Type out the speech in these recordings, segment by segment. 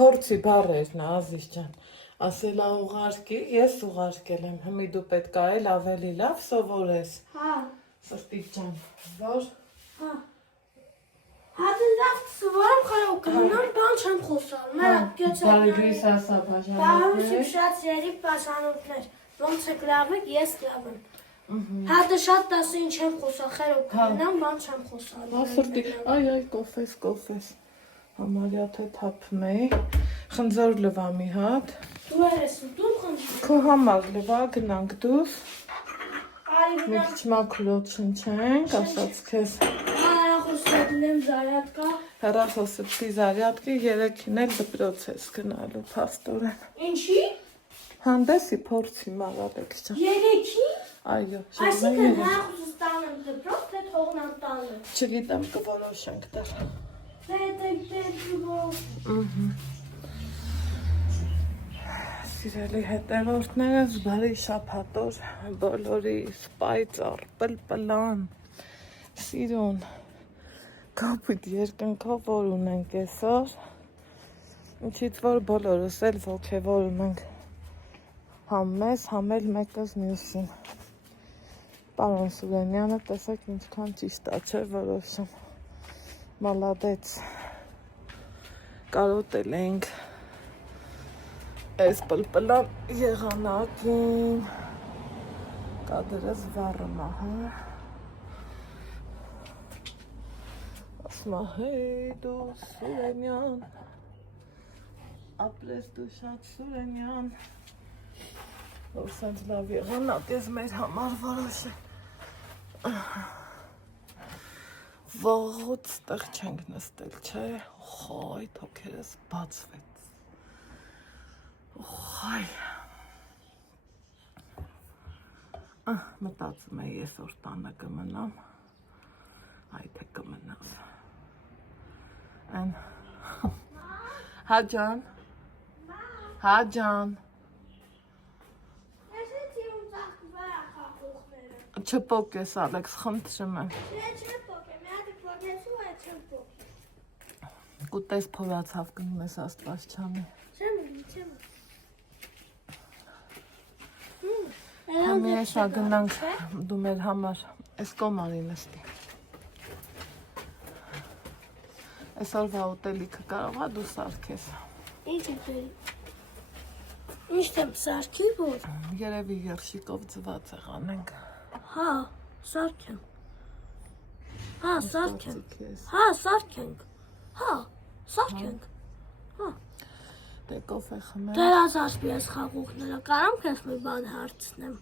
Փորձի բառերն ազիզ ջան, ասելա ուղարկի, ես ուղարկել եմ, հիմի դու պետք է այլ ավելի լավ սովորես։ Հա։ Սրտիկ ջան, որ։ Հա։ Հատը լավ սովորեմ խայով կմնամ, բան չեմ խոսալ, մերակ գեցեք Բարեգրիս ասա բաժանորդներ։ Բարություն շատ երիվ բաժանորդներ, ոնց եք լավ եք, ես լավ եմ։ Հատը շատ դասը ինչ եմ խոսալ, խայով կմնամ, բան չեմ խոսալ։ Հա սրտիկ, այ, կոֆես։ Համարյա թե թափում էի, խնձոր լվա մի հատ։ Դու ես ուտում խնձոր։ Քո համար լվա, գնանք դուս։ Արի Մի քիչ մաքրոտ շնչենք, ասած քեզ։ Հեռախոսը զարյատկա։ Հեռախոսը պիտի զարյատկի, 3-ին էլ դպրոց ես գնալու, փաստորեն։ Ինչի։ Հանդեսի փորձի մաղաբեկ ջան։ 3-ի։ Այո, Այսինքն հեռախոսը տանեմ դպրոց, թե թողնամ տանը։ Չգիտեմ, կորոշենք դեռ։ Սիրելի հետևորդներս, բարի շաբաթ, բոլորիս պայծառ, պլպլան, սիրուն, կապույտ երկնքով որ ունենք այսօր, ինչից որ բոլորս էլ ոգևորում ենք համ մեզ, համ էլ մեկս մյուսին։ Պարոն Սուրենյանը, տեսեք ինչքան ճիշտ է, չէ՞ որոշում։ Մալադեց, կարոտել ենք այս պլպլան եղանակին, կադրս վառում է, հա։ Ասում է, հեյ դու Սուրենյան, ապրես դու շատ Սուրենյան, որ սենց լավ եղանակ ես մեր համար որոշել։ Վաղուց տեղ չենք նստել, չէ, խայ, թոքերս բացվեց, խայ, մտածում է ես որ տանը կմնամ, այ թե կմնաս, են, հա ջան, չպոկ ես ալեքս, խնդրում եմ, կուտես փորացավ կնում ես աստված չամի։ Համի էշա գնանք դու մեր համար, ես կոմարի նստի։ Այսօրվա ուտելիքը կարող է դու սարքես։ Ինչ ուտելիք։ Ինչ եմ սարքի որ։ Երևի երշիկով ձված եղանենք։ Հա, սարքենք։ Հա, սարքենք։ Հա, սարքենք։ Հա։ Դե կոֆե խմենք։ Դերազ ասպի ես խաղողները, կարամ քեզ մի բան հարցնեմ։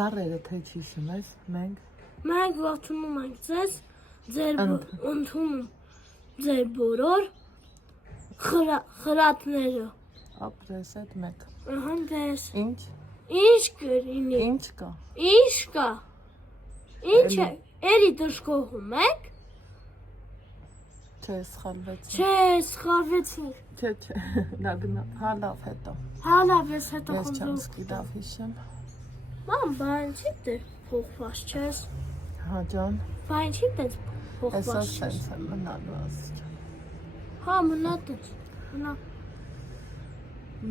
Բարերը թե չիշում ես, մենք։ Մենք ողջունում ենք ձեզ, ձեր ընդունում ձեր բոլոր խրատները։ Ապրես էդ մեկ։ Ահա դες։ Ինչ։ Ինչ կրինի։ Ինչ կա։ Ինչ կա։ Ինչ է, էրի դժկոհում եք։ Չէ, սխալվեց։ Չէ, սխալվեցինք։ Չէ, լագնա, հա լավ հետո։ Հա լավ ես հետո Ես չեմ խնդրում։ սկի լավ հիշեմ։ Ման, բան չի դե փոխված չես։ Հա ջան։ Բան չի դե Այսօր փոխված չես։ սենց եմ մնալու ասի ջան։ Հա, մնա դες։ Մնա։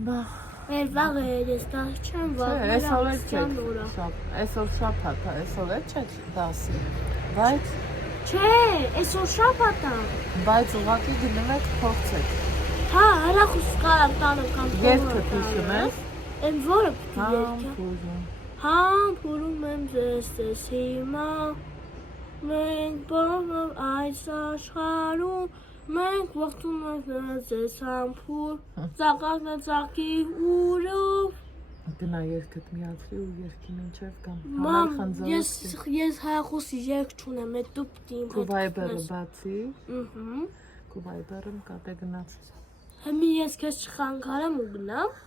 Բա։ Մեր վաղը ես դա չեմ վաղը։ Այսօր էլ չեք, այսօր շաբաթ է, այսօր էլ չեք դասի, բայց Չէ, այսօր շաբաթ է։ Բայց ուղղակի գնում եք փոխցեք։ Հա, հեռախոս կարամ տանը կամ Երգը հիշում ես։ Էն որը պիտի երգը։ Համբուրում։ Համբուրում եմ ձեզ հիմա, մենք բոլորով այս աշխարհում, մենք ողջունում ենք ձեզ համբուր, ծաղկակն է ծաղկի ուրով։ Գնա երգդ միացրի ու երգի մինչև կամ Մամ, ես հեռախոսի երգ չունեմ, այդ դու պիտի իմ հետ Քո վայբերը բացի։ Ըհը։ Քո վայբերը կատե գնացիր։ Հիմա ես քեզ չխանգարեմ ու գնամ։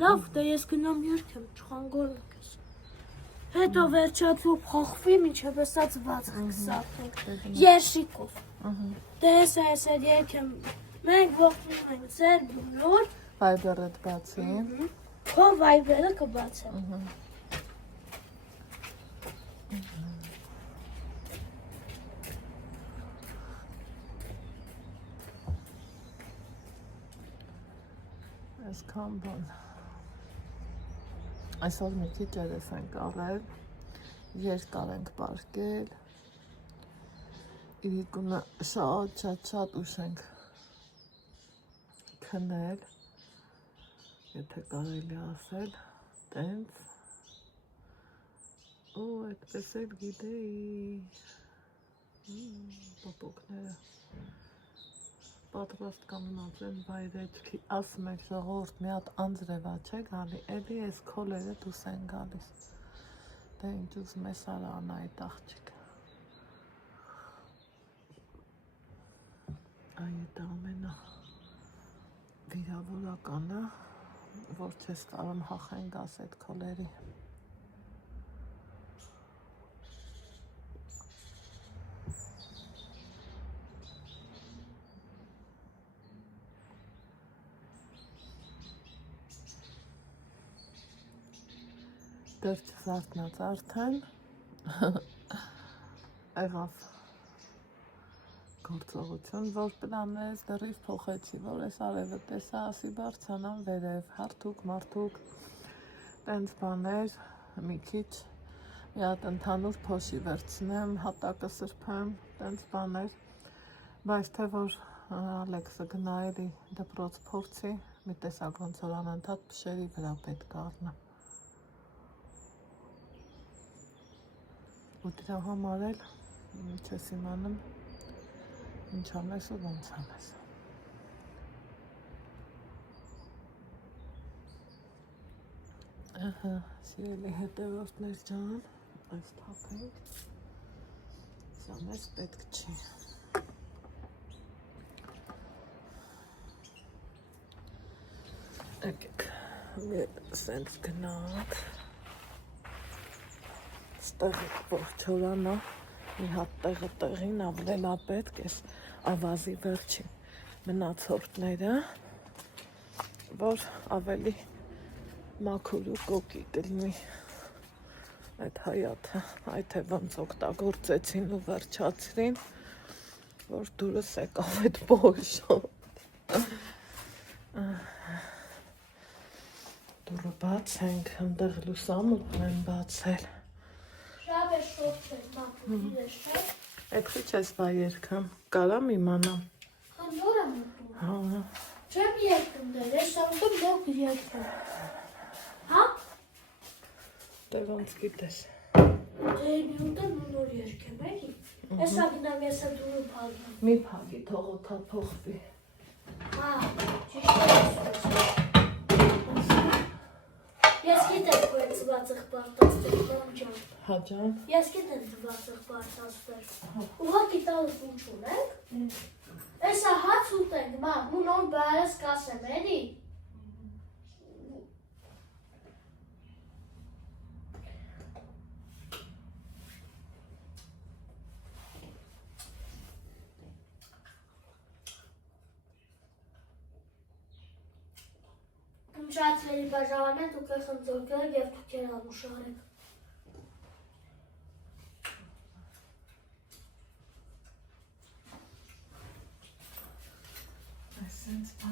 Լավ, դե ես գնամ երգեմ, չխանգարեմ քեզ։ Հետո վերջացու փոխվի, մինչև ասած բացենք սարքենք։ Երշիկով։ Դե ես այդ երգեմ։ Մենք ողջունում ենք ձեր բոլոր Վայբերդ բացի։ Քո վայբերը կբացեմ։ Այսքան բան։ Այսօր մի քիչ երես ենք արել, երկար ենք պարկել, իրիկունը շատ ուշ ենք քնել, եթե կարելի ասել, տենց, ու այդպես էլ գիտեի, պապոկները պատրաստ կանգնած են վայրեջքի, ասում եք ժողովուրդ մի հատ անձրևա չէ գալի, էլի ես քոլերը դուս են գալիս, դե ինչ ուզում ես արա Անահիտ աղջիկ, այդ ամենա վիրավորականը, որ չես կարում հախենք աս այդ քոլերի։ Դեռ չզարթնած արդեն, եղավ գործողություն, որ պլանես դեռիվ փոխեցի, որ ես արևը տեսա, ասի բարձանամ վերև, հարթուկ, մարդուկ, տենց բաներ, մի քիչ, մի հատ ընդհանուր փոշի վերցնեմ, հատակը սրբեմ, տենց բաներ, բայց թե որ Ալեքսը գնա էլի դպրոց փորձի, մի տեսակ ոնց որ անընդհատ փշերի վրա պետք է առնեմ։ Ու դրա համար էլ չես իմանում ինչ անես ու ոնց անես։ Ահա, սիրելի հետևորդներ ջան, այս թափենք, սա մեզ պետք չի։ Եկեք, սենց գնանք, ստեղ ողջ հորանա, մի հատ տեղը տեղին ավլելա պետք ես ավազի վերջին մնացորդները, որ ավելի մաքուր ու կոկի կլինի այդ հայաթը, այդ է ոնց օգտագործեցին ու վերջացրին, որ դուրս եկավ այդ բոշոտ։ Դուրը բաց ենք, ընդեղ լուսամուտն են բացել։ Շատ է շոտ է, մաքուր ես չէ։ Այդ խիչ ես բա երկամ, կարամ իմանամ։ Խնդոր եմ ուտում։ Հա։ Չեմ երկում դեր, ես ուտում դոք երկում։ Հա։ Դե ոնց գիտես։ Դե մի ուտում ու նոր երկեմ, էլի։ Ես ագնամ ես դուրը փագում։ Մի փագի թող օդա փոխվի։ Հա, ճիշտ է։ Ես գիտեմ, որ այդ ծվածıq բարտաստեր, մամ ջան։ Հա ջան։ Ես գիտեմ ծվածıq բարտաստեր։ Ուղղակի տալս ինչ ունենք։ Էսա հաց ուտենք, մամ, ու նոր բարես կասեմ, էլի։ Շացվերի բաժավանեն դուք է խնձորքերը և դուք էր ամուշարեք։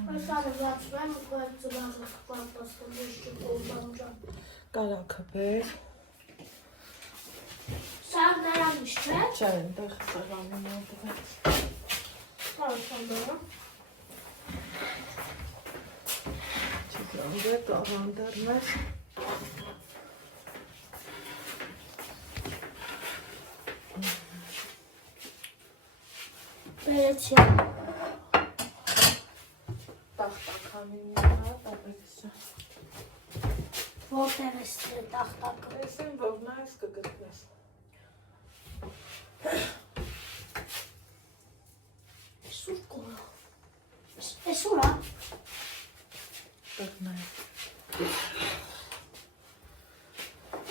Այսանը վացում եմ ու կոյր ծվազıq պարտաստում ես չկով բանջան։ Կարակը բեր։ Սաղ նրանիշ չէ։ Չէ, ընդեղ սեղանի մոտվեց։ Կարության դորա։ Չգանդե կարանդերն ես։ Բերեցի։ Տախտականի միա, տապետս չա։ Որտեղ ես տիրը տախտակը։ Ես եմ, որ նա ես կգտնես։ Այսուր կորա։ Այսուր հա։ Տղնա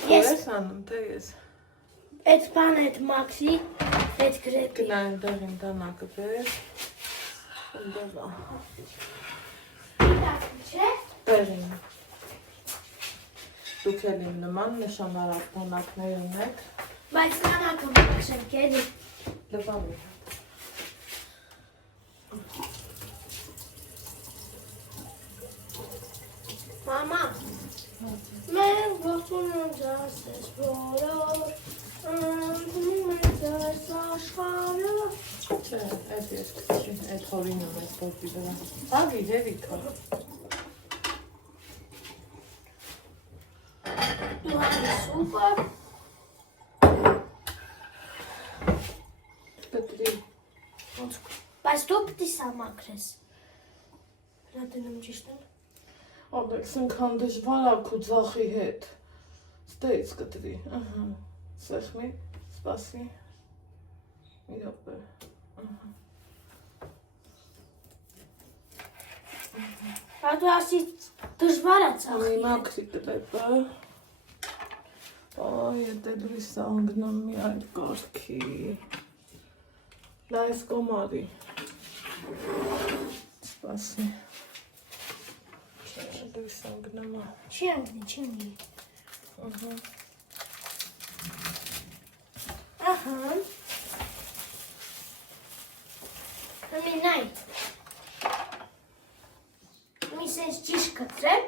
Ես ես անում, թե ես։ այդ բան այդ մաքսի, այդ գրեպի։ Գնա ընդեղ իմ տանակը բեր։ Ընդեղ Տակի չէ։ բերին։ Դուք էլ իմ նման նշանարար տանակներ ունեք։ Բայց տանակը մաքսեմ կերի։ Լվամի։ Մամա, մենք ողջունում ձեզ բոլոր, ձեզ աշխարհը։ Չէ, այդ երկի, այդ հորինում ես բորտի վրա։ Հավի, Հերիկա։ Դու հանի սուպը։ Կտրի։ Բայց դու պիտի սամակրես։ Հրա դնում ճիշտ են։ Աբեքս ընքան դժվար ակու ձախի հետ։ Ստեից կտրի, սեղմի, սպասի, մի րոպե, Հա դու ասի դժվար է ծախի մի մաքրի տրեպը, եթե լույս անգնում մի այլ կարգի, լայս կոմարի, սպասի, լույս անգնում է, Չի անգնի, չի անգնի։ Ահա։ Հմի նայ։ Մի սենց ճիշտ կտրեմ։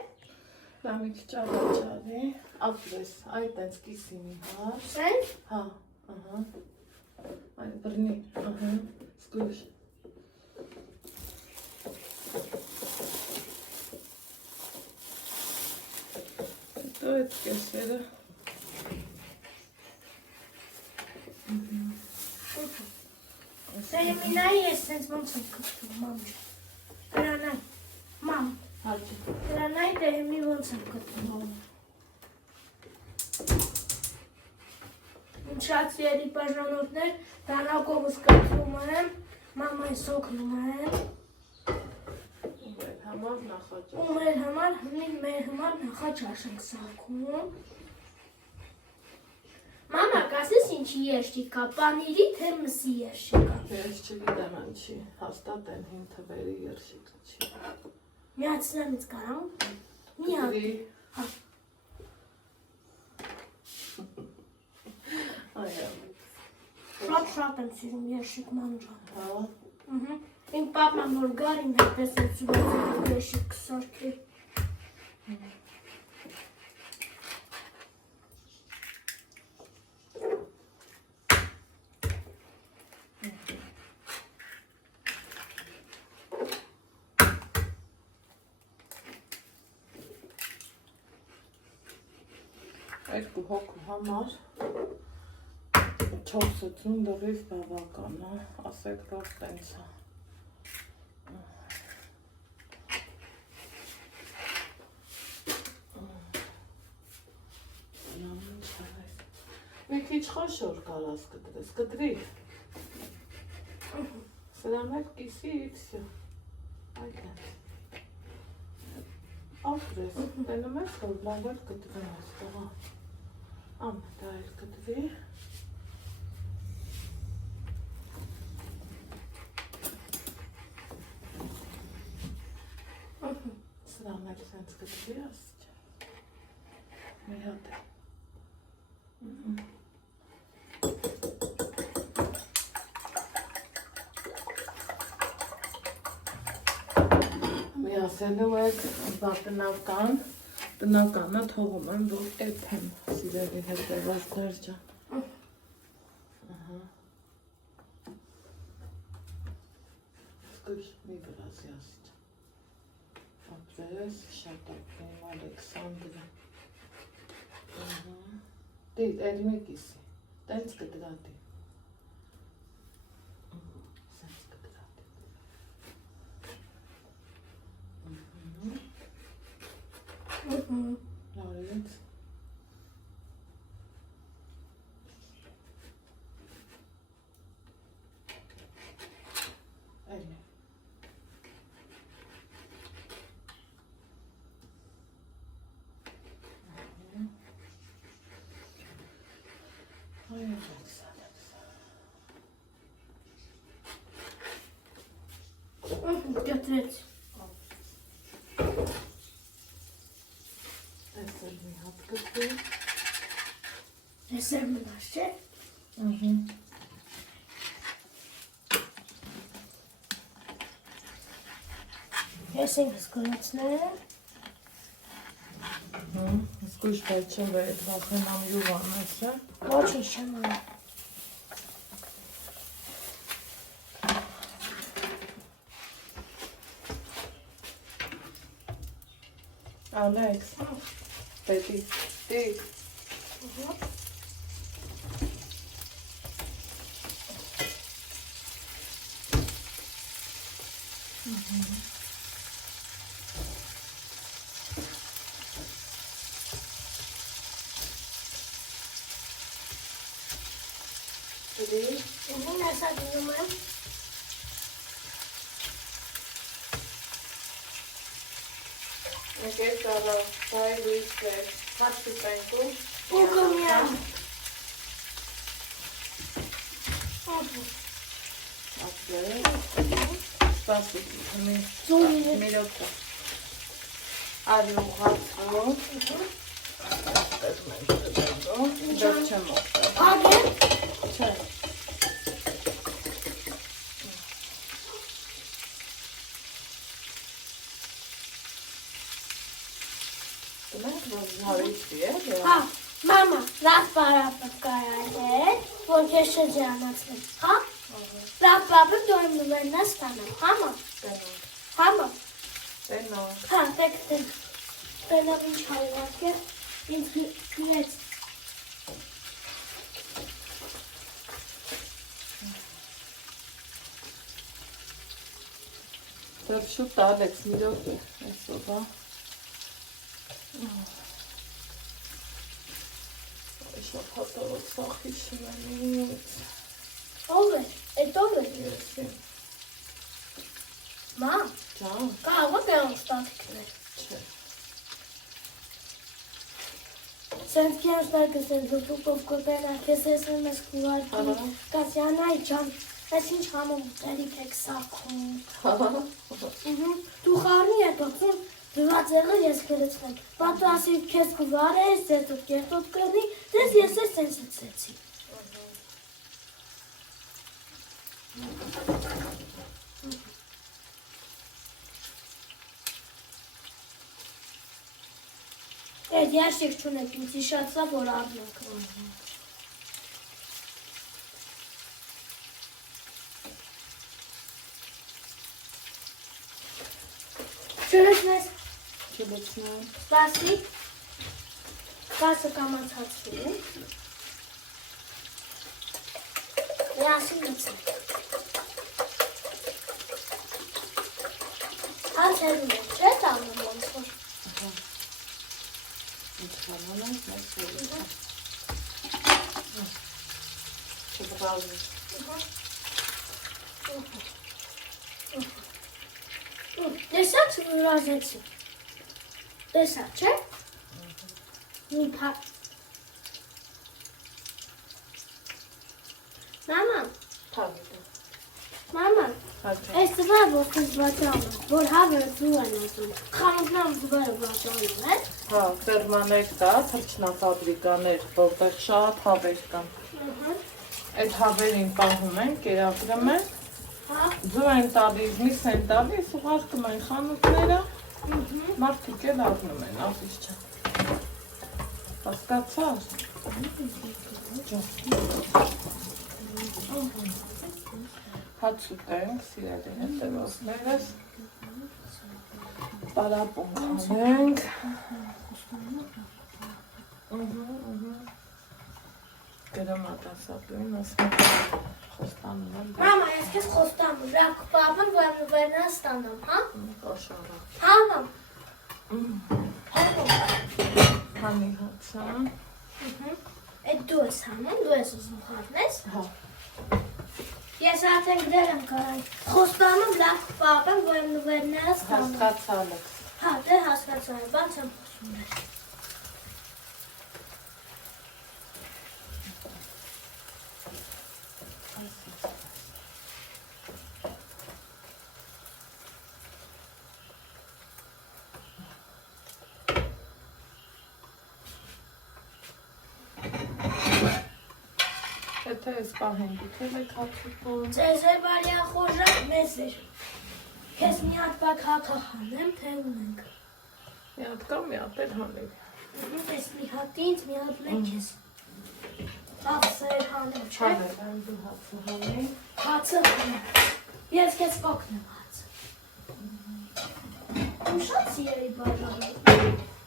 դա մի քիչ աղաչարի, ապրես, այդ այնց կիսի մի հար, Սենց։ հա, այդ բրնի, սկույր, հետո այդ կեսերը, Դե մի նայ ես սենց ոնց եմ կտրում, մամ։ Դրա նայ, մամ։ հաճի, Դրա նայ դե մի ոնց եմ կտրում։ Շատ սիրելի բաժանորդներ, դանակովս կտրում եմ, մամայս օգնում եմ։ մեր համար նախաճար, Ու մեր համար, մեր համար նախաճաշ ենք սարքում։ Մամա, կասես ինչի երշիկ կա, պանիրի թե մսի երշիկ կա։ ես չգիտեմ անչի, հաստատ են հին թվերի երշիկը չի, Միացնեմ ինձ կարամ։ Մի հատ։ կտրի, Հա։ այա, Շատ եմ սիրում երշիկ մանջան։ հա, Իմ պապան որ գար իմ հետպես է ծուբացել երշիկ կսարքի։ երկու հոգու համար, 4 ծուն դրիվ բավական է, ասեք որ տենց է, մի քիչ խոշոր կարաս կտրես, կտրի, սրան էլ կիսի իքսյո, այդ է, ապրես, տենում ես, որ լավ էլ կտրում ես տղա, դա էլ կտրի, սրան էլ սենց կտրի ասիչ, մի հատ է, միասելու եք տնականը թողում եմ, որ էփեմ սիրելի հետևորդներ ջան, սկույր մի վրազի ասիչ, ապրես, շատակին, Ալեքսանդրը, դիտ, էլ մի կիսի, տենց կտրատի, սենց կտրատի, նարից, էլ է, Կտրեց։ այսել մի հատ կտրի, Ես եմ մնաս, չէ։ Ես ինքս կլացնեմ։ Սկույշ պետք է վախենամ յուվանեսը։ Ոչինչ չեմ անում։ Ալեքս, պետի, տիկ։ Հեսա դնում եմ։ Եկես կարա, բայ լույս է, հացի պենկում։ Ուգումյամ։ Սպասի, Զորի։ միրոքա։ Արի ուղացու։ Ասպես մենք դեպում, դեպ չեմ ողտա։ Ագե։ Չէ։ Դմենք, որ զարիցի է, Հա, մամա, լավ պարապկարայել, որ ես շրջանացնեմ, հա? Լավ պապը դորմ նվերնա ստանամ, համա, համա, տենոք, հա, տեք, տենով ինչ հայվակ է, ինձ գրեց, դեպ շուտ ալեքս միրոք է, այսով, հա։ Շատ հատորոք սախի շնանից։ ով է, էտ ով է, Ես եմ, մա, ճան, կաղը բեղն ստատիքներ, չէ։ սենց կյանշտար կսեն զուտուկով կոտենա, կես եսնում ես կուվարկի, կասյանայի ճան, ես ինչ համում ուտելիք եք սարքում, դու խարնի է տոցում, դված եղը ես կրեցնեմ, պատասիվ կեզ կուվար ես, ձետուտ կերտոտ կրնի, դες ես ես սենց ուծեցի։ Էդ երշիկ չունեք ինձ իշացա, որ արնոք։ Չրեցնես, Չլեցնեմ, սպասի, սպասը կամացացվի, լասի լծեմ։ Հանցերում եմ, չէ տանում ոնց որ։ ինչ խանոն ենք, մեզ որիքա։ Չբղազի։ Տեսա չվրազեցի։ Տեսա, չէ։ Մի պա։ Մամա, Թագիտը, մամա, հաճա։ այս տվա որ խզվատյանը, որ հավերը ձու են ասում, խանութնամ զուբերը վատյանում է։ Հա, ֆերմաներ կա, թրջնաֆաբրիկաներ, որտեղ շատ հավեր կան։ Այդ հավերին պահում են, կերակրում են, ձու են տալիս, միս են տալիս, ուղարկում են խանութները, մարդիկ էլ առնում են, ասիս չէ։ Հասկացար։ Հաց ուտենք, սիրելի հետևողներս, պարապում խանենք, գրում ատասապույն, ասում խոստանում եմ, Մամա, ես քեզ խոստանում, լավ պապն որ վերնա ստանամ, հա։ կոշարը, Հա, մամ։ հանի հացան, Այդ դու ես հանում, դու ես ուզում խառնես։ հա, Ես արդեն գրել եմ կարան, խոստանում լավ պապն որ վերնա ստանամ։ հասկացալ եք, Հա, դե հասկացա, բան չեմ խոսում դեր։ Եթե ես պահեն դիքել եք հացուտում, Ձեզեր բարյա խոժակ մեզ էր։ Քեզ մի հատ բակ հաթա խանեմ, թե ունենք։ Մի հատ կա, մի հատ էլ հանել։ Ես մի հատ ինձ, մի հատ մեկ ես։ Հացեր հանեմ, չէ՞։ Հանել, այն դու հացը հանել։ Հացը հանեմ։ Ես քեզ կօգնեմ հացը։ Ու շատ սիրելի բաժանել։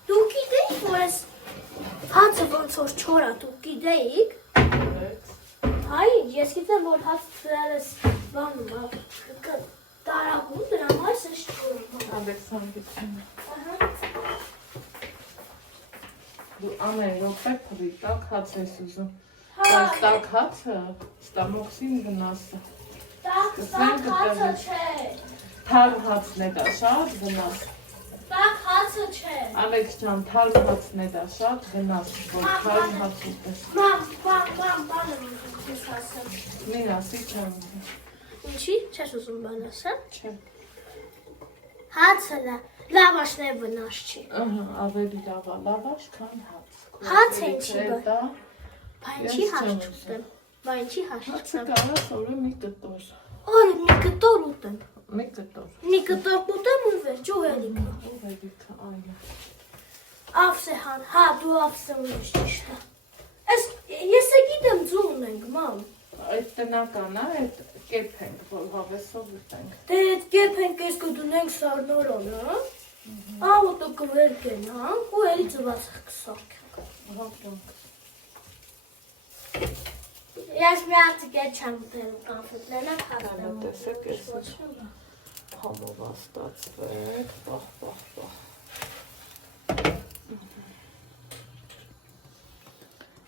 Դու գիտեիք, որ այս հացը ոնց որ չոր է, դու գիտեիք։ Հայ, ես գիտեմ, որ հաց դրելս բանում է, տարագում, դրա համար ես չոր եմ։ Ալեքսանդրին։ Դու ամեն րոպե փռի տակ հաց ես ուզում։ Բայց տակ հացը ստամոքսին վնասը։ Տակ հացը չէ։ Թարմ հացն է դա շատ վնաս։ Տակ հացը չէ։ Ալեքս ջան, թարմ հացն է դա շատ վնաս, որ թարմ հաց ուտես։ Մամ, բան եմ ուզում քեզ ասեմ։ Մի ասի չեմ ուզում։ Ինչի՞ չես ուզում բան ասեմ։ Չէ։ Հացը լավաշն է վնաս չի։ Ահա, ավելի լավ է լավաշ, քան հաց։ Հաց է ինչի բան։ դա։ Բա ինչի հաց չուտեմ։ Բա ինչի հաց Հացը չուտեմ։ կարաս օրը մի կտոր։ Օրը մի կտոր ուտեմ։ Մի կտոր։ Մի կտոր ուտեմ ու վերջ ու հելիքը։ Ով էլիքը այլը։ Ավսե հան, հա դու ավսե ունես ճիշտ է։ Ես գիտեմ ձու ունենք, մամ։ Այդ տնական է, այդ կերպ ենք, որ հավեսով ուտենք։ Դե այդ կերպ ենք ես կդունենք սարնորոն, հա։ Ավոտը կվերկեն, հա, ու էլի ծված կսարքենք։ Հոպտոնք։ Ես մի հատ գետ չեմ ուտել կանֆետները, հաստեմ։ Տեսեք, ես համով աստացվեք, պախ։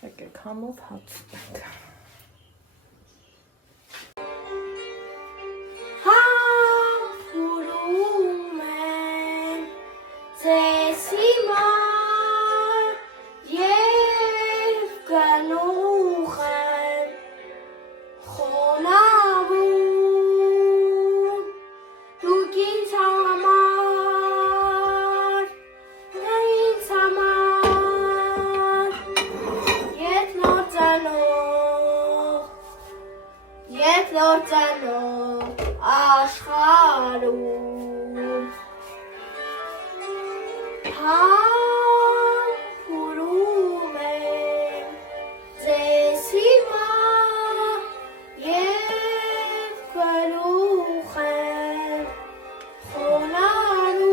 Եկեք համով հաց ուտենք։ Համբուրում են ձեզ հիմար և գնուխ են խոնավում դուք ինձ համար ինձ համար Եթնոր ծանող աշխարհում Համբուրում եմ ձեզ հիմար և գլուխ եմ խոնարհում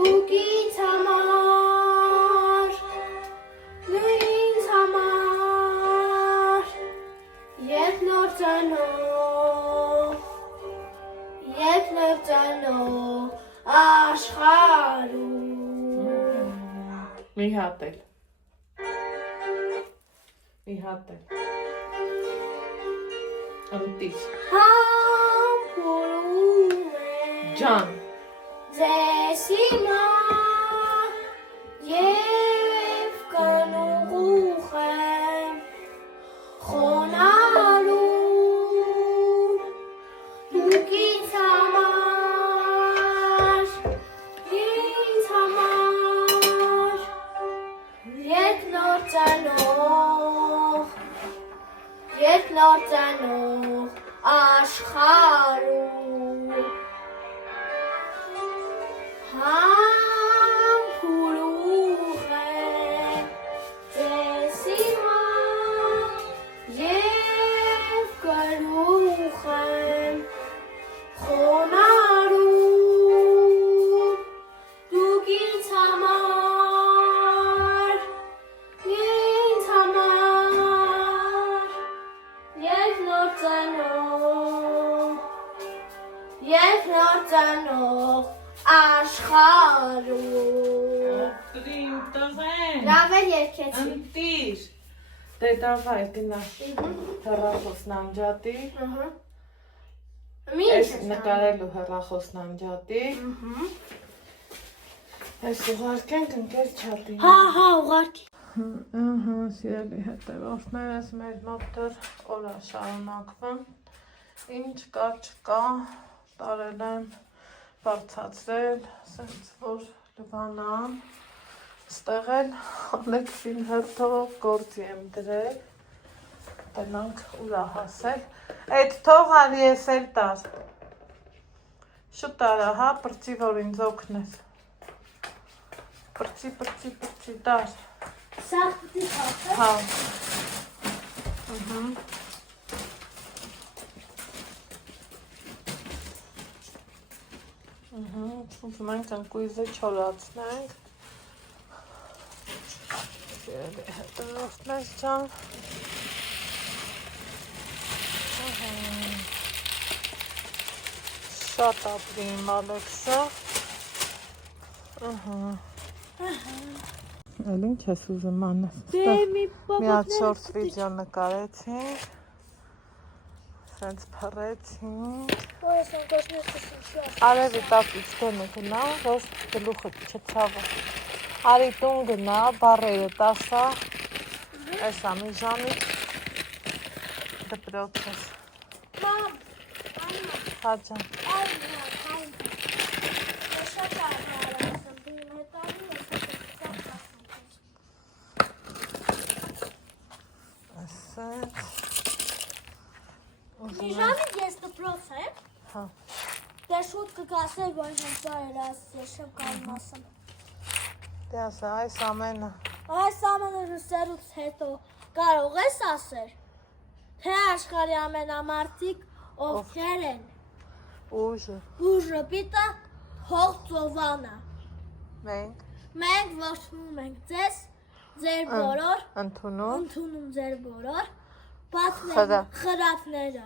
դուք ինձ համար ինձ համար Եթնոր ծանող աշխարհում Մի հատ էլ։ Անտիս։ Համբուրում եմ Ջան։ ձեզ հիմար և գնուխ եմ խոնարհում դուք ինձ համար Եթնոր ծանող աշխարհում Համբուրում եմ ձեզ հիմար և գլուխ եմ խոնարհում դուք ինձ համար Եթնոր ծանող աշխարհում Տրին տղեն։ Լավ է երկեցի Անտիր։ Դե դավայ գնա։ Հեռախոսն անջատի։ Այս նկարելու հեռախոսն անջատի։ Այս ուղարկենք ընկեր չատին։ Հա, ուղարկի Ահա, սիրելի հետևորդներս, մեր մոտ դեռ օրը շարունակվում։ Ինչ կա չկա, տարել եմ, բարձացրել, սենց որ լվանան, ստեղ էլ Ալեքսին հերթով գործի եմ դրել, տնանք ուրա հասել, այդ թող արի ես էլ տար, Շուտ արա, հա, պրծի, որ ինձ օգնես։ Պրծի, դար։ Սա պիտի փոխել։ Հա։ Ուզում ենք ընկույզը չորացնենք։ Հետևորդներ ջան։ Շատ ապրի իմ Ալեքսը։ Էլ ինչ ես ուզում անես։ Միացորդ վիդեո նկարեցինք։ Սենց փռեցինք։ Արևի տակից տոնը գնա, որ գլուխը չցավը։ Արի տուն գնա, բարերը տասա։ Էսա մի ժամի դպրոց ես։ Մամ, Հա ջան։ Մի ժամից ես դպրոց եմ։ Հա։ Դե շուտ կգասեր, որ հենց այր ես չեմ կարում ասեմ։ Դե ասա, այս ամենը։ Այս ամենը ռուսերուց հետո կարող ես ասել, թե աշխարհի ամենամարտիկ ովքեր են։ Ուժը։ Ուժը պիտը հող ծովանա։ Մենք ողջունում ենք ձեզ, ձեր բոլոր, ընդունում ձեր բոլոր խրատները։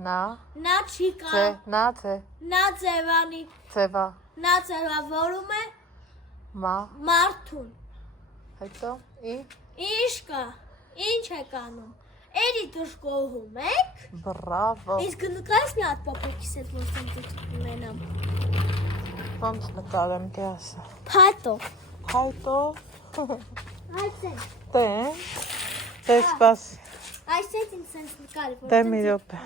Նա չի կարող, նա ձևավորում է մարդուն։ Հետո Ինչ կա, ինչ եք անում, էրի դժգոհում եք, բրավո։ իսկ նկարես մի հատ պապակիս հետ որ սենց ունենամ։ Ոնց նկարեմ դե ասա։ Փայտո։ Այսենք։ Դե սպաս։ Այսենք ինձ սենց նկարի, որ Դե մի րոպե։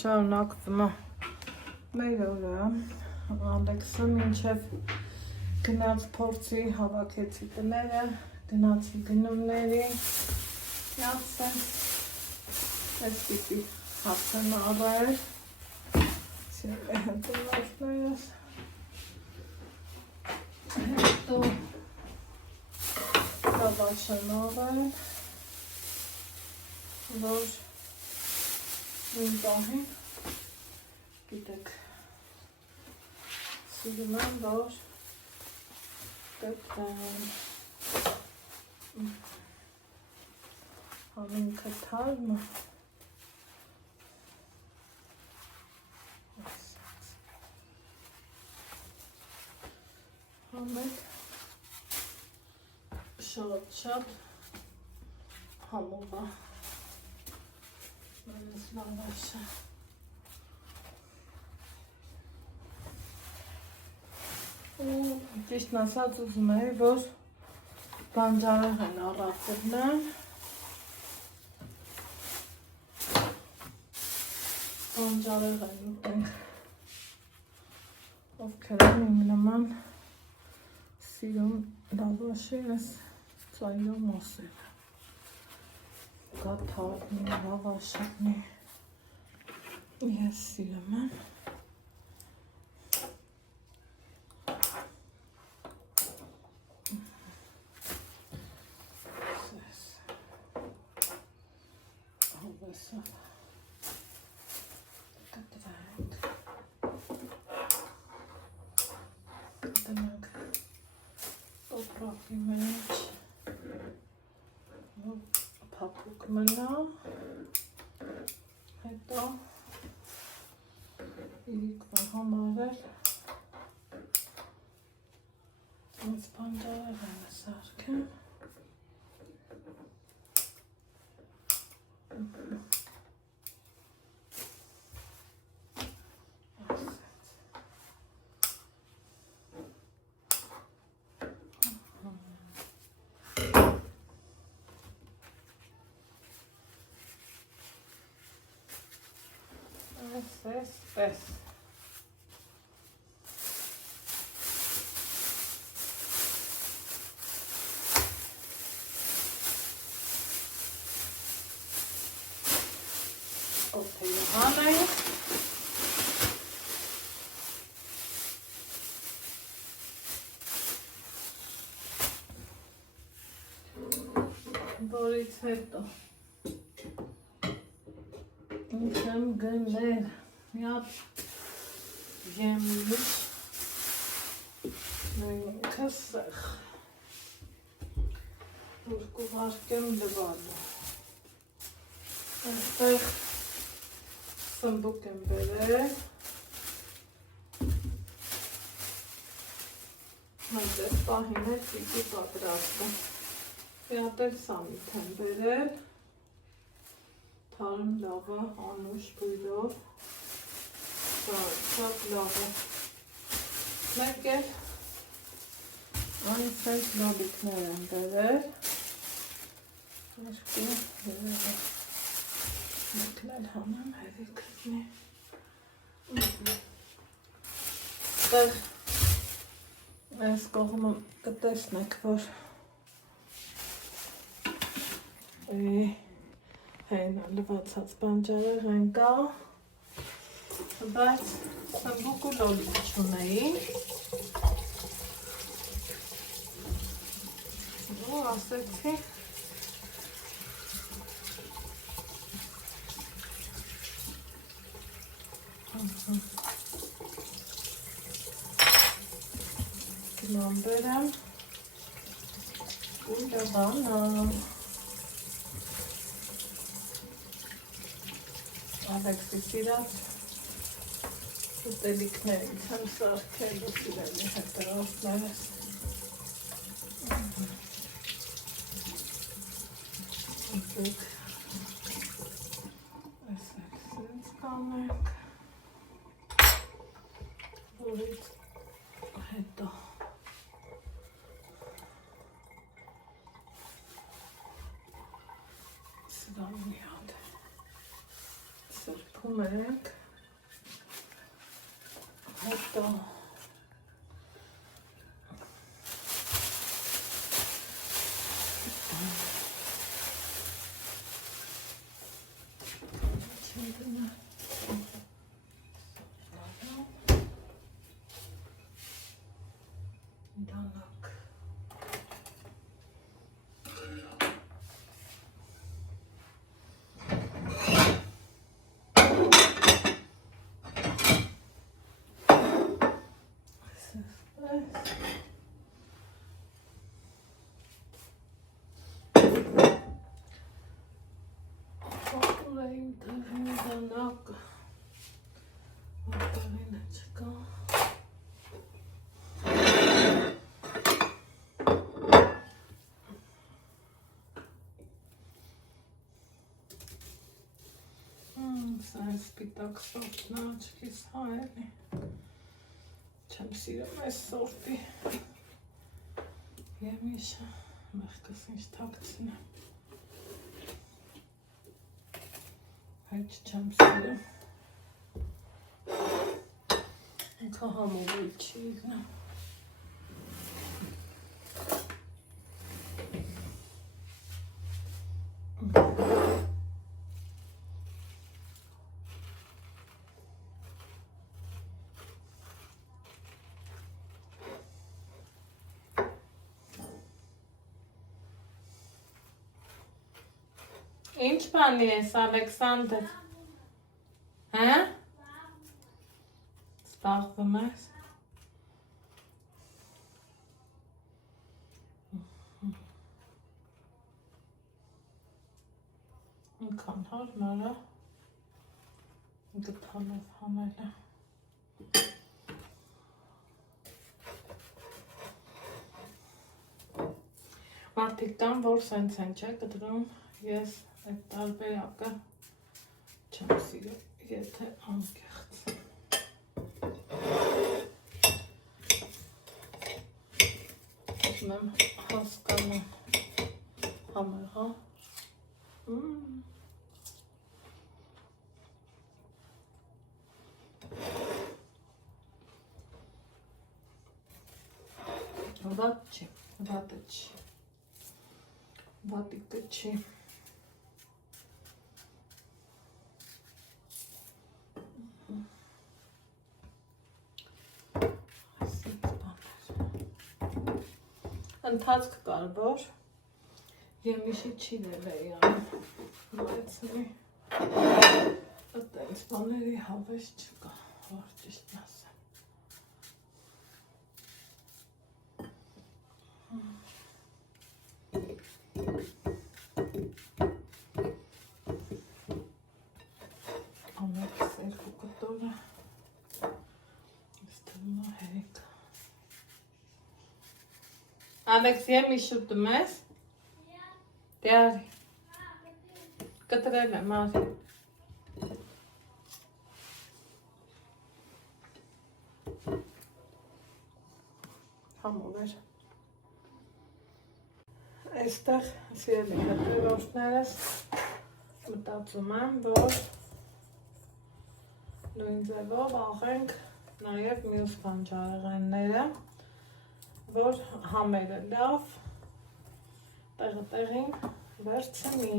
Շարունակվում է մեր օրը, Ալեքսը մինչև գնաց փորձի, հավաքեցի տները, գնացի գնումների, միացեն, ես պիտի հացեն առել, հետևորդներս, հետո կավաչեն առել, որ Մին պահին, գիտեք, սիրում եմ, որ կտեմ համինքը թարմը համեք շատ համով է Mənəs lavaşı. Ճիշտն ասած ուզում էի, որ բանջարեղ են առակտրնեն։ Բանջարեղ են ուտենք։ Ովքեր են իմ նման սիրում լավաշի, ես ծայրո մասեր։ Գաթարնի, լավաշակնի, ես սիրում եմ։ Հովեսով կտրենք, կտնենք տոպրակի մեջ, փափուկ մնա, հետո իրիկվա համարել, այս բանջարեղ եմ սարքեմ, Պես օթեյը որից հետո ինձ եմ գնել մի հատ եմիջ նույնքը սեղ որ կուղարկեմ լվալու այստեղ սմբուկ եմ բերել այդպես պահին է պիտի պատրաստում մի հատ էլ սամիթ եմ բերել թարմ լավ է անուշ բույրով շատ լավ է մեկ էլ այնպես լոլիկներ եմ բերել երկու երևը մեկն էլ հանեմ հետի կրտնի այստեղ այս կողմը կտեսնեք որ Հենա լվացած բանջարեղ են կա, բայց սմբուկ ու լոլիկ չունեի ու ասեցի գնամ բերեմ ու լվանամ Ալեքսի սիրած ուտելիքներից եմ սարքել ու սիրելի հետևանքներս Ութեք այս սենց կանենք որից հետո սրան մի հատ սրբում ենք հետո դանակ Ուրային թեղնի դանակ որտեղին է չկա սա է սպիտակ սորտն աչքիս հայելի չեմ սիրում այս սորտի եմիշը մեղքս ինձ թակցին է Հայց չեմ սիրում ինքը համովել չի իգնա Ինչ բանի ես, Ալեքսանդր, հա? Սպաղվում ես? Ինքան հարմար է, գտանով հանել է։ Մարդիկ կան, որ սենց են չէ կտրում, ես այդ տարբերակը չեմ սիրում, եթե անկեղծ։ Ուզում եմ հասկանամ համեղա։ Վատ չի, վատը չի, վատիկը չի։ Ընթացք կար, որ Եմիշի չի դեպեի ան, նայեցնի, ըտենց բաների հավես չկա, որ ճիշտն ասեմ։ Ամեքս երկու կտորը, ստվնա հերիք։ Ամեքս եմիշ ուտում ես? Դյարի, կտրել եմ արի։ Համով էր։ Այստեղ սիրելի հետևորդներս մտածում եմ, որ նույն ձևով աղենք նաև մյուս բանջարեղենները, որ համերը լավ տեղին վերցնի,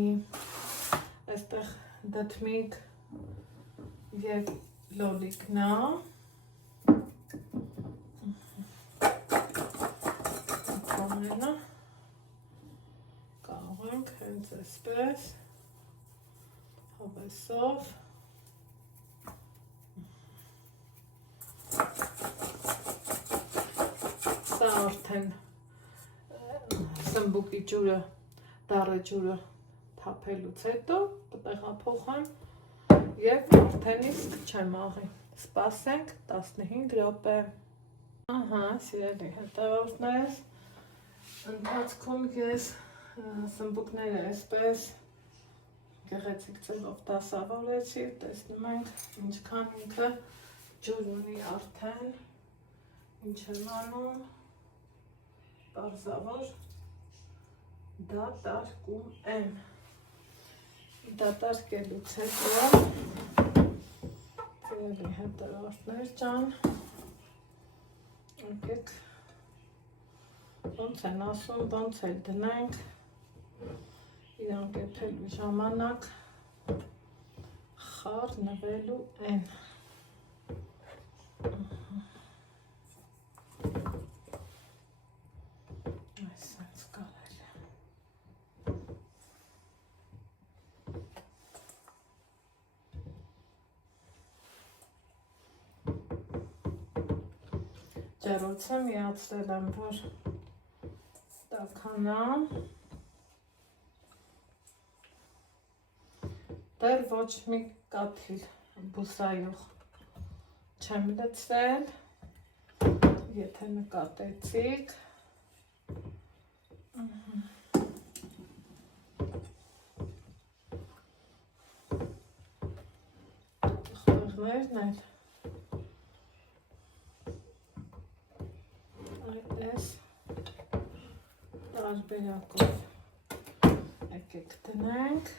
այստեղ դդմիկ և լոլիկնա, բաները կարող ենք հենց այսպես հավեսով սա արդեն սմբուկի ջուրը, դառը ջուրը թափելուց հետո կտեղափոխեմ և արդեն իսկ չեմ աղի, սպասենք 15 րոպե։ Ահա, սիրելի հետևորդներս, ընթացքում ես սմբուկները այսպես գեղեցիկ ձևով դասավորեցի, տեսնում ենք ինչքան ինքը ջուր ունի արդեն, ինչ եմ անում, պարզավոր դատարկում եմ, դատարկելուց հետո, սիրելի հետևորդներ ջան, եկեք, ոնց են ասում, ոնց էլ դնենք, իրան կեփելու ժամանակ խառնվելու են։ Այսպես կարելի է։ Ջեռոցը միացրել եմ, որ տաքանա, դեռ ոչ մի կաթիլ բուսայող չեմ լցրել, եթե նկատեցիք, տխտեղներն էլ այս տարբերակով եկեք դնենք,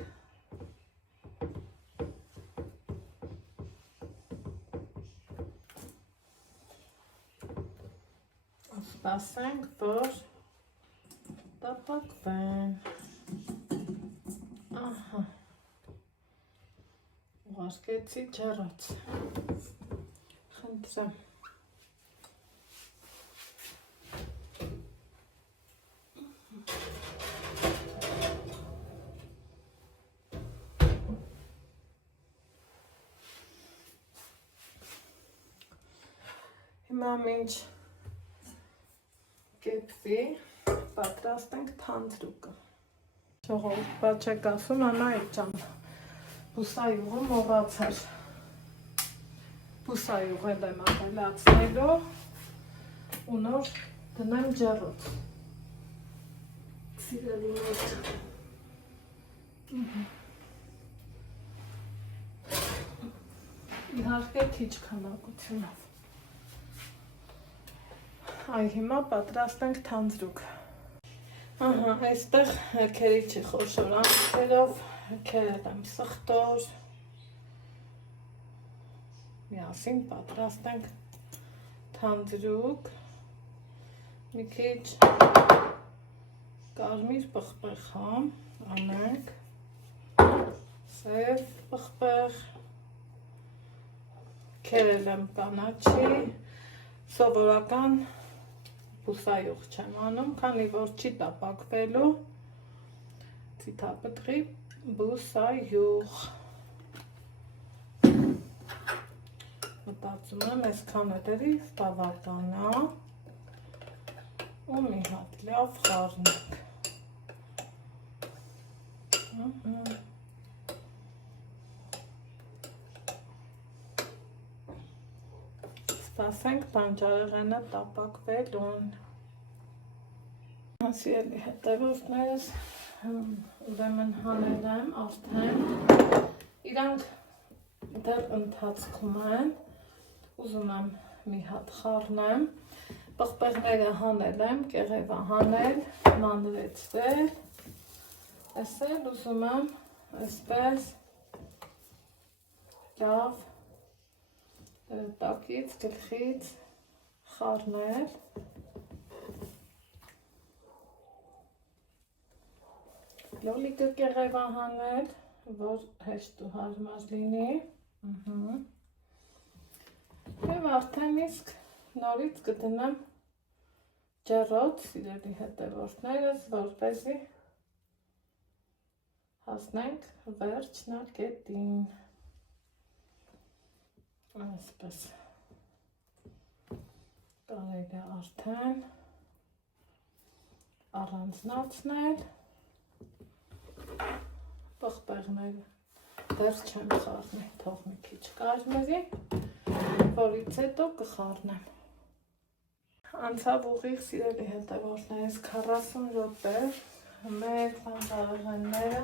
սպասենք, որ տապակվեն, ահա, ուղարկեցի ջեռոց, խնդրեմ, հիմա մինչ կեփվի, պատրաստենք թանձրուկը։ Ժողովուրդ, բա չեք ասում, Անահիտ ջան, բուսայուղը մոռացար։ Բուսայուղել եմ ավելացնելու ու նոր դնեմ ջեռոց։ Սիրելիներ ջան։ Իհարկե քիչ քանակությունով։ Այ հիմա պատրաստենք թանձրուկ։ Ահա, այստեղ քերիչի խոշոր անցքերով քերել եմ սխտոր։ Միասին պատրաստենք թանձրուկ։ Մի քիչ կարմիր պղպեղ անենք, սև պղպեղ, քերել եմ կանաչի, սովորական բուսայող չեմ անում, քանի որ չի տապակվելու, Թիթապտղի բուսայուղ։ Մտածում եմ այսքան էտերի ստավականա ու մի հատ լավ խառնենք։ Սպասենք բանջարեղենը տապակվելուն։ Սիրելի հետևորդներս, ուրեմն հանել եմ արդեն, իրանք դեռ ընթացքում են, ուզում եմ մի հատ խառնեմ, պղպեղները հանել եմ, կեղևը հանել, մանրեցրել, էսել ուզում եմ այսպես լավ տակից, գլխից խառնել, լոլիկը կեղևը հանել, որ հեշտ ու հարմար լինի, և արդեն իսկ նորից կդնեմ ջեռոտ, սիրելի հետևորդներս, որպեսզի հասնենք վերջնակետին, այսպես կարելի է արդեն առանձնացնել, պղպեղները դեռ չեմ խառնել, թող մի քիչ կարմրի, որից հետո կխառնեմ։ Անցավ ուղիղ, սիրելի հետևորդներս, 40 րոպե, մեր բանջարեղենները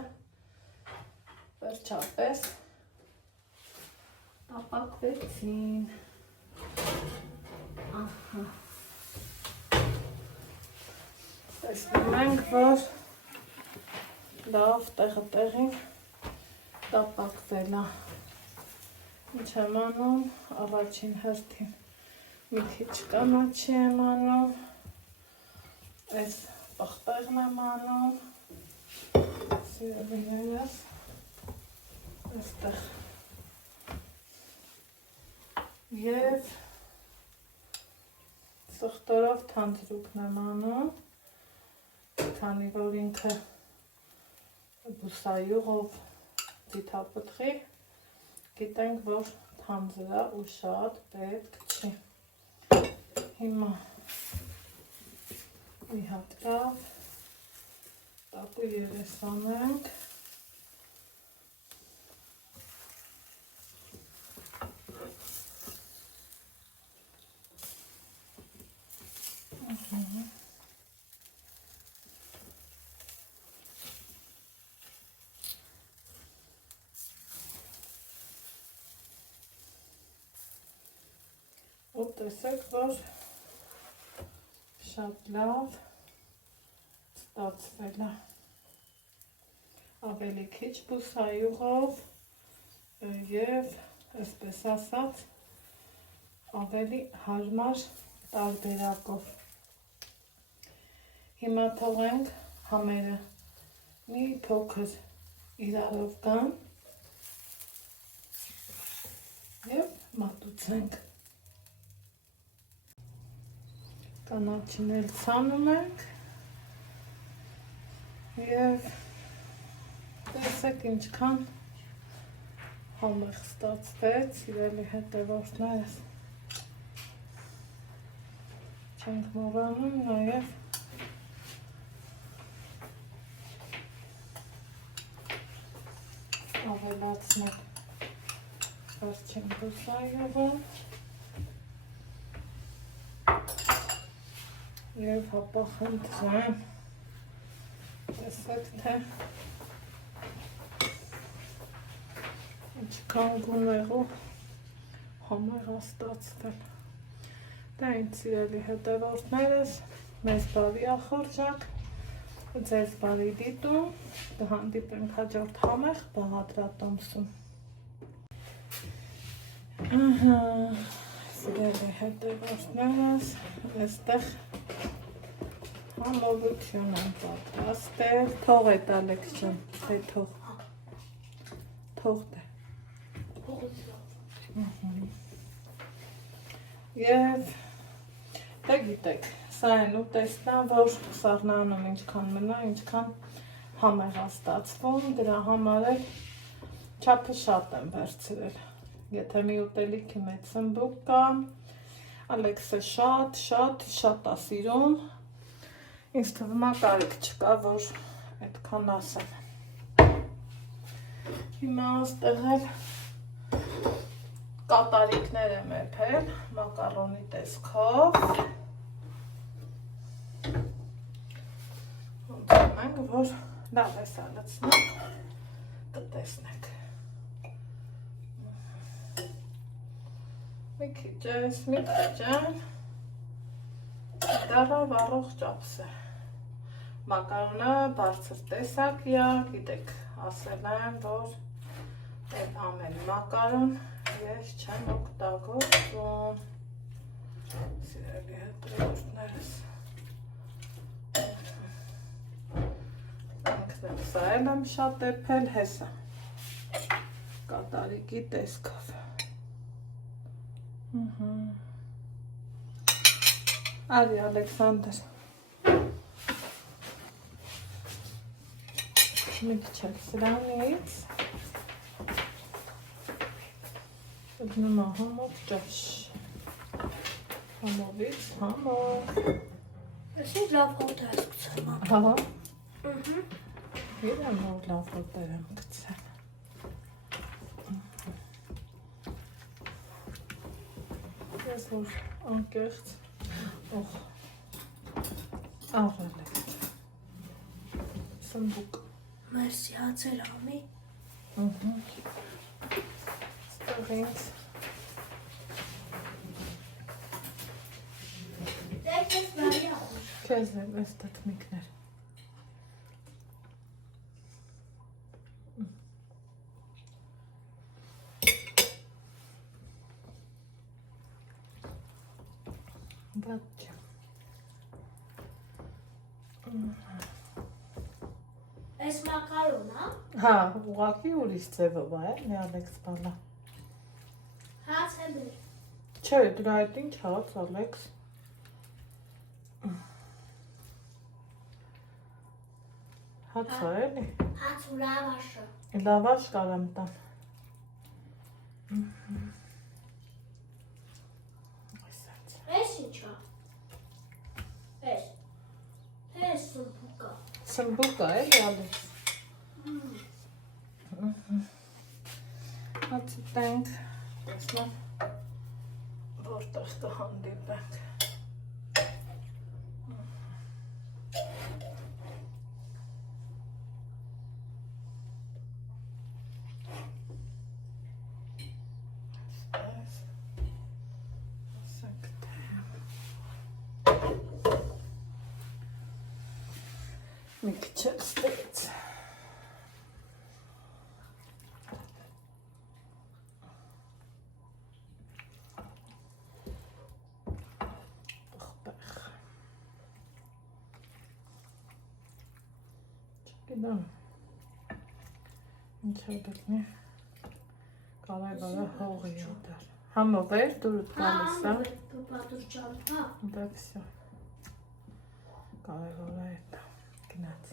վերջապես տապակվեցին։ Տեսնում ենք, որ լավ տեղը-տեղին տապակվել է։ Ինչ եմ անում, առաջին հերթին մի քիչ կանաչի եմ անում, այս պղպեղն եմ անում, սիրելիներս, այստեղ և սխտորով թանձրուկն եմ անում, քանի որ ինքը բուսայուղով թիթապտղի, գիտենք, որ թանձր է ու շատ պետք չի։ Հիմա մի հատ լավ տապու երես անենք։ Ու տեսեք, որ շատ լավ ստացվել է, ավելի քիչ բուսայուղով և, այսպես ասած, ավելի հարմար տարբերակով։ Հիմա թողենք համերը մի փոքր իրարով գան և մատուցենք։ Կանաչին էլ ցանում ենք և տեսեք ինչքան համեղ ստացվեց, սիրելի հետևորդներս, չենք մոռանում նաև ավելացնել վերջին բուսայուղը և հապախնդրեմ, տեսեք, թե ինչքան գունեղ ու համեղ է ստացվել։ Դա ինձ սիրելի հետևորդներս, մեզ բարի ախորժակ, ձեզ բարի դիտում, կհանդիպենք հաջորդ համեղ բաղադրատոմսում։ Սիրելի հետևորդներս, այստեղ համովություն եմ պատրաստել, թող է տալեք չեմ, թե թող դե։ Եվ դե գիտեք, սա են ուտեստն, որ սառնանում ինչքան մնա, ինչքան համեղաստացվում, դրա համար էլ չափը շատ եմ վերցրել։ Եթե մի ուտելիքի մեջ սմբուկ կա, Ալեքսը շատ է սիրում, ինձ թվում է կարիք չկա, որ այդքան ասեմ։ Հիմա այստեղ էլ կատարիկներ եմ եփել մակարոնի տեսքով։ Ոնց որ լավ է սալացնել, կտեսնեք։ Մի քիչ են, դառավ առողջ ճապս է։ Մակարոնը բարձր տեսակի է, գիտեք, ասել եմ, որ այդ ամեն մակարոն ես չեմ օգտագործում, սիրելի հետևորդներս, ինքն սա էլ եմ շատ եփել, հեսա, կատարիկի տեսքով, արի Ալեքսանդր, մի քիչ էլ սրանից, Գնում է համով ճաշ, համովից համով։ Ես ինձ լավ հոտ ես գցել, մամ։ Հա, իրեմ որ լավ հոտեր եմ գցել։ Ես որ անկեղծ, աղել է, սմբուկ։ Մերսի հացեր ամի։ Ստողինց։ Դեք ես բարի ախուր։ Քեզ եմ ես տտմիկներ։ Բաճ։ Ես մակարոն, հա? Հա, ուղղակի ուրիշ ձևով է, մի Ալեքս բալա։ Հաց է բեր։ Չէ, դրա հետ ինչ հաց, Ալեքս։ Հաց է, էլի։ Հաց ու լավաշը։ Լավաշ կարամ տան։ Ես ինչա։ Ես։ Ես սմբուկա։ Սմբուկ է, էլի, Ալեքս։ Հացի տենք, տեսնեմ, որտեղ կհանդիպենք։ Մի քիչ էլ ստեղից։ Չգիտեմ, ինչ է գտնի, կարևորը հողի ուտել։ Համով էր, դուրդ գալիս է։ Պատուր ճալ, հա։ Դա վսյա, կարևորը է դա, գնաց։